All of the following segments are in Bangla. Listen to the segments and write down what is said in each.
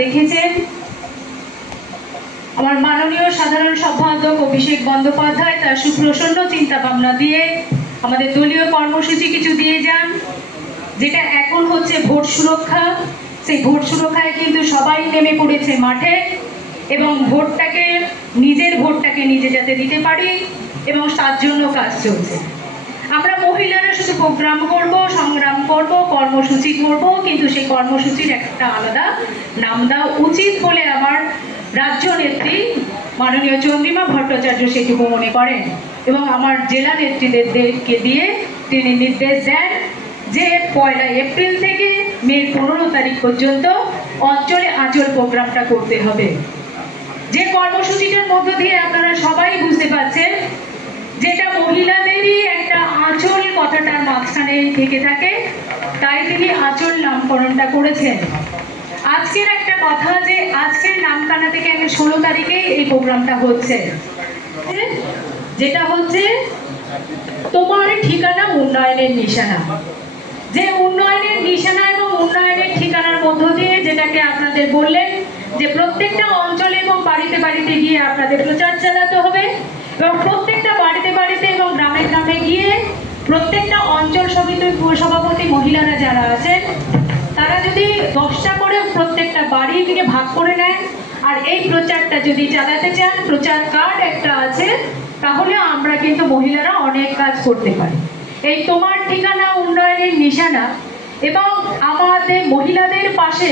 দেখেছেন আমার মাননীয় সাধারণ সম্পাদক অভিষেক বন্দ্যোপাধ্যায় তার সুপ্রসন্ন চিন্তা ভাবনা দিয়ে আমাদের দলীয় কর্মসূচি কিছু দিয়ে যান, যেটা এখন হচ্ছে ভোট সুরক্ষা। সেই ভোট সুরক্ষায় কিন্তু সবাই নেমে পড়েছে মাঠে এবং নিজের ভোটটাকে নিজে যাতে দিতে পারি এবং তার জন্য কাজ চলছে। আমরা মহিলারা শুধু প্রোগ্রাম করব, সংগ্রাম করব, কর্মসূচি করব, কিন্তু সেই কর্মসূচির একটা আলাদা নাম দেওয়া উচিত বলে আমার রাজ্য নেত্রী মাননীয় চন্দ্রিমা ভট্টাচার্য সেটুকু মনে করেন এবং আমার জেলা নেত্রীদেরকে দিয়ে তিনি নির্দেশ দেন যে 1 এপ্রিল থেকে মে 15 তারিখ পর্যন্ত অঞ্চলে আঁচল প্রোগ্রামটা করতে হবে। যে কর্মসূচিটার মধ্য দিয়ে আপনারা সবাই বুঝতে পারছেন যেটা মহিলাদেরই একটা আঁচল কথাটার মাঝখানে থেকে থাকে, তাই তিনি আঁচল নামকরণটা করেছেন। আজকের একটা কথা যে আজকের নামখানা থেকে 16 তারিখে এই প্রোগ্রামটা হচ্ছে, যেটা হচ্ছে তোমার ঠিকানা উন্নয়নের নিশানা। যে উন্নয়নের নিশানা এবং উন্নয়নের ঠিকানার মধ্য দিয়ে যেটাকে আপনাদের বললেন যে প্রত্যেকটা অঞ্চলে এবং বাড়িতে বাড়িতে গিয়ে আপনাদের প্রচার চালাতে হবে এবং প্রত্যেকটা বাড়িতে বাড়িতে এবং গ্রামে গ্রামে গিয়ে প্রত্যেকটা অঞ্চল সমিতির সভাপতি মহিলারা যারা আছেন তারা যদি 10টা করে প্রত্যেকটা বাড়ি থেকে ভাগ করে নেন আর এই প্রচারটা যদি চালাতে চান, প্রচার কার্ড একটা আছে, তাহলে আমরা কিন্তু মহিলারা অনেক কাজ করতে পারি। এই তোমার ঠিকানা উন্নয়নের নিশানা এবং আমাদের মহিলাদের পাশে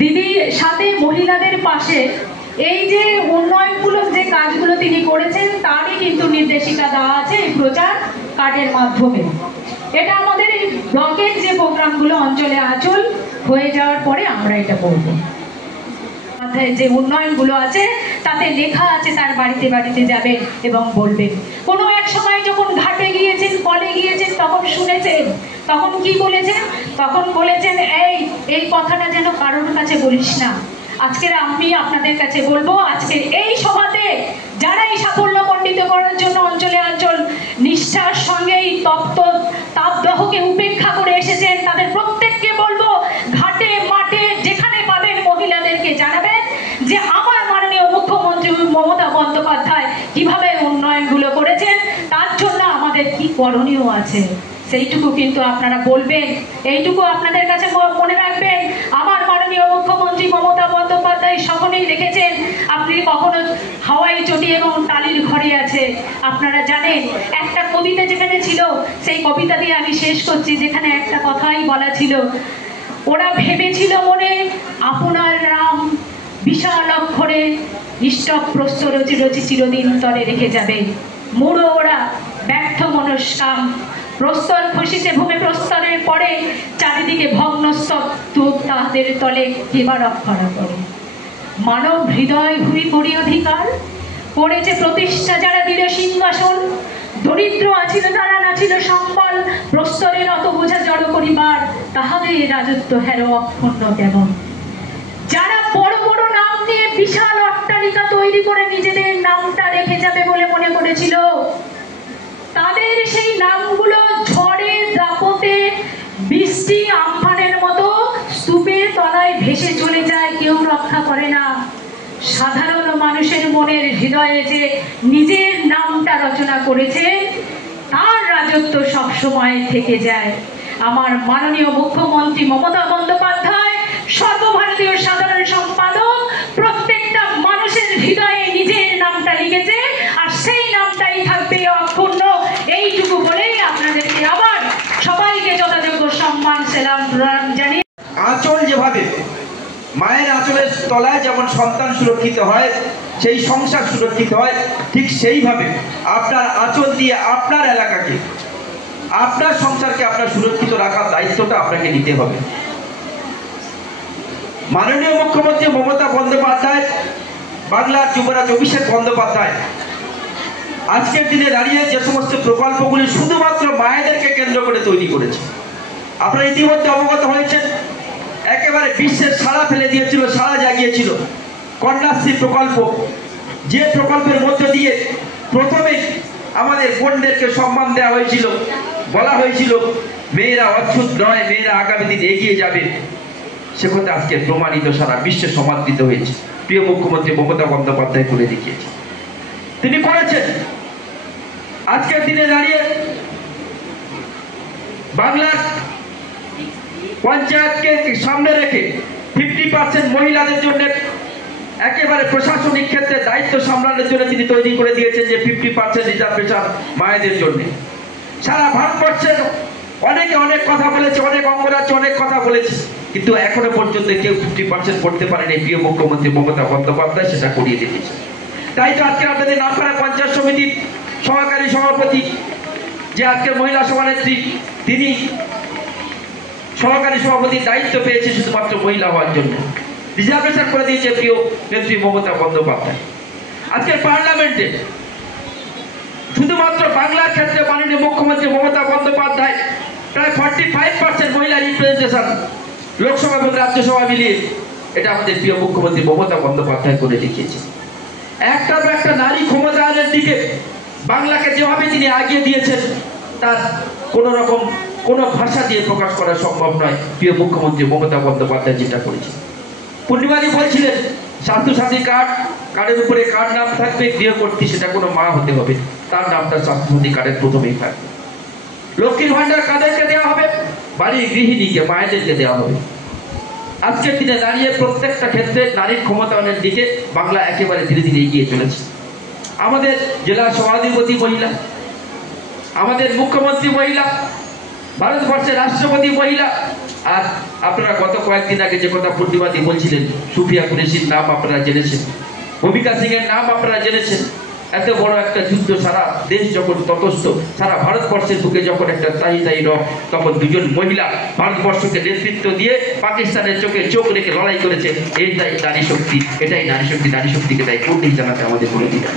দিদির সাথে মহিলাদের পাশে এই যে উন্নয়নমূলক যে কাজগুলো তিনি করেছেন তারই কিন্তু নির্দেশিকা দেওয়া আছে এই প্রচার কার্ডের মাধ্যমে। এটা আমাদের এই ব্লকের যে প্রোগ্রামগুলো অঞ্চলে আঁচল হয়ে যাওয়ার পরে আমরা এটা করবো। যে উন্নয়নগুলো আছে তাতে লেখা আছে তার বাড়িতে বাড়িতে যাবেন এবং বলবেন। কোনো এক সময় যখন ঘাটে গিয়েছেন, কলে গিয়েছেন, তখন শুনেছেন, তখন কি বলেছেন? তখন বলেছেন এই কথাটা যেন কারোর কাছে বলিস না। আজকের আমি আপনাদের কাছে বলবো, আজকের এই সভাতে যারা এই সাফল্য মণ্ডিত করার জন্য অঞ্চলে অঞ্চল নিষ্ঠার সঙ্গে এই তপ্ত তাপদাহকে উপেক্ষা করে এসেছেন তাদের প্রত্যেককে বলবো, ঘাটে মাঠে যেখানে পাবেন মহিলাদেরকে জানাবেন যে আমার মাননীয় মুখ্যমন্ত্রী মমতা বন্দ্যোপাধ্যায় কিভাবে উন্নয়নগুলো করেছেন, তার জন্য আমাদের কি করণীয় আছে সেইটুকু কিন্তু আপনারা বলবেন। এইটুকু আপনাদের কাছে মনে রাখবেন, আমার মাননীয় মুখ্যমন্ত্রী মমতা বন্দ্যোপাধ্যায় সকলেই দেখেছেন আপনি কখনো হাওয়াই চটি এবং টালির ঘরে আছে। আপনারা জানেন একটা কবিতা যেখানে ছিল, সেই কবিতা দিয়ে আমি শেষ করছি, যেখানে একটা কথাই বলা ছিল, ওরা ভেবেছিল মনে আপনার নাম বিশাল অক্ষরে নিষ্ঠব প্রস্ত রচি রচি চিরদিন তরে রেখে যাবে। মুড়ো ওরা ব্যর্থ মনস্কাম, প্রস্তর খসিছে ভূমি প্রস্তরের পরে, চারিদিকে ভগ্নস্তূপ তাহাদের তলে কেবা রক্ষণা করে। মানব হৃদয় ভূমি করি অধিকার, করেছে প্রতিষ্ঠা যারা দিল সিংহাসন, দরিদ্র আছিল তারা নাছিল সম্বল, প্রস্তরের অত বোঝা জড় করিবার, তাহাদের রাজত্ব হের অক্ষুণ্ণ কেমন। যারা বড় বড় নাম নিয়ে বিশাল অট্টালিকা তৈরি করে নিজেদের নামটা রেখে যাবে বলে মনে করেছিল, তাদের সেই নামগুলো ঝড়ে দাপটে বৃষ্টি আমফানের মতো স্তূপের তলায় ভেসে চলে যায়, কেউ রক্ষা করে না। সাধারণ মানুষের মনের হৃদয়ে যে নিজের নামটা রচনা করেছে তার রাজত্ব সবসময় থেকে যায়। আমার মাননীয় মুখ্যমন্ত্রী মমতা বন্দ্যোপাধ্যায় সর্বভারতীয় সাধারণ সম্পাদক, প্রত্যেকটা মানুষের হৃদয়ে নিজের নামটা লিখেছে আর সেই নামটাই থাকবে অক্ষুণ্ণ। এইটুকু বলেই আপনাদেরকে আবার সবাইকে যথাযোগ্য সম্মান সেলাম জানিয়ে, আঁচল যেভাবে মায়ের আঁচলের তলায় যেমন সন্তান সুরক্ষিত হয়, সেই সংসার সুরক্ষিত হয়, ঠিক সেইভাবে আপনার আঁচল দিয়ে আপনার এলাকাকে, আপনার সংসারকে আপনার সুরক্ষিত রাখার দায়িত্বটা আপনাকে নিতে হবে। মাননীয় মুখ্যমন্ত্রী মমতা বন্দ্যোপাধ্যায়, বাংলার যুবরাজ অভিষেক বন্দ্যোপাধ্যায় আজকের দিনে দাঁড়িয়ে যে সমস্ত প্রকল্পগুলি শুধুমাত্র মায়েদেরকে কেন্দ্র করে তৈরি করেছে, আপনারা ইতিমধ্যে অবগত হয়েছেন, একেবারে বিশ্বের সাড়া ফেলে দিয়েছিল, সাড়া জাগিয়েছিল কন্যাশ্রী প্রকল্প। যে প্রকল্পের মধ্য দিয়ে প্রথমে আমাদের বোনদেরকে সম্মান দেওয়া হয়েছিল, বলা হয়েছিল মেয়েরা অচ্ছুত নয়, মেয়েরা আগামী দিন এগিয়ে যাবে। সে কথা আজকে প্রমাণিত, সারা বিশ্বে সমাদৃত হয়েছে। প্রিয় মুখ্যমন্ত্রী মমতা বন্দ্যোপাধ্যায় করে দেখিয়েছে, তিনি করেছেন। আজকের দিনে দাঁড়িয়ে বাংলার পঞ্চায়েতকে সামনে রেখে 50% মহিলাদের জন্য একেবারে প্রশাসনিক ক্ষেত্রে দায়িত্ব সামলানোর জন্য তিনি তৈরি করে দিয়েছেন যে 50% রিজার্ভেশন মায়েদের জন্য। সারা ভারতবর্ষের অনেকে অনেক কথা বলেছে, অনেক অঙ্গরাজ্য অনেক কথা বলেছে, কিন্তু এখনো পর্যন্ত কেউ 50% করতে পারেনি। প্রিয় মুখ্যমন্ত্রী মমতা বন্দ্যোপাধ্যায় সেটা করিয়ে দিয়েছে। তাই তো আজকে আপনাদের নামপাড়া পঞ্চায়েত সমিতির সহকারী সভাপতি, যে আজকের মহিলা সভানেত্রী, তিনি সহকারী সভাপতির দায়িত্ব পেয়েছে শুধুমাত্র মহিলা হওয়ার জন্য। রিজার্ভেশন করে দিয়েছে প্রিয় নেত্রী মমতা বন্দ্যোপাধ্যায়। আজকের পার্লামেন্টে শুধুমাত্র বাংলার ক্ষেত্রে মাননীয় মুখ্যমন্ত্রী মমতা বন্দ্যোপাধ্যায় প্রায় 45% মহিলা রিপ্রেজেন্টেশন লোকসভা এবং রাজ্যসভা মিলিয়ে, এটা আমাদের প্রিয় মুখ্যমন্ত্রী মমতা বন্দ্যোপাধ্যায় করে দেখিয়েছে। একটার পর একটা নারী ক্ষমতায়নের দিকে বাংলাকে যেভাবে তিনি আগিয়ে দিয়েছেন, তার কোনো রকম কোনো ভাষা দিয়ে প্রকাশ করা সম্ভব নয়। প্রিয় মুখ্যমন্ত্রী মমতা বন্দ্যোপাধ্যায় যেটা করেছে, পূর্ণিমাদি বলছিলেন স্বাস্থ্যসাথী কার্ডের উপরে কার নাম থাকবে, গৃহকর্ত্রী সেটা কোনো মা হতে হবে, তার নামটা স্বাস্থ্যসাথী কার্ডের প্রথমেই থাকবে। লক্ষ্মীর ভান্ডার কাদেরকে দেওয়া হবে? বাড়ির গৃহিণীকে, মায়েদেরকে দেওয়া হবে। আজকের দিনে দাঁড়িয়ে প্রত্যেকটা ক্ষেত্রে নারীর ক্ষমতায়নের দিকে বাংলা একেবারে ধীরে ধীরে এগিয়ে চলেছে। আমাদের জেলা সভাধিপতি মহিলা, আমাদের মুখ্যমন্ত্রী মহিলা, ভারতবর্ষের রাষ্ট্রপতি মহিলা। আর আপনারা গত কয়েকদিন আগে যে কথা পূর্ণিমাদি বলছিলেন, সুফিয়া কুরেশির নাম আপনারা জেনেছেন, ভূমিকা সিং এর নাম আপনারা জেনেছেন। এত বড় একটা যুদ্ধ, সারা দেশ যখন তটস্থ, সারা ভারতবর্ষের বুকে যখন একটা তাই রব, তখন দুজন মহিলা ভারতবর্ষকে নেতৃত্ব দিয়ে পাকিস্তানের চোখে চোখ রেখে লড়াই করেছে। এটাই নারী শক্তি, এটাই নারী শক্তি। নারী শক্তিকে তাই কোনটি জানাতে আমাদের বলে দিতে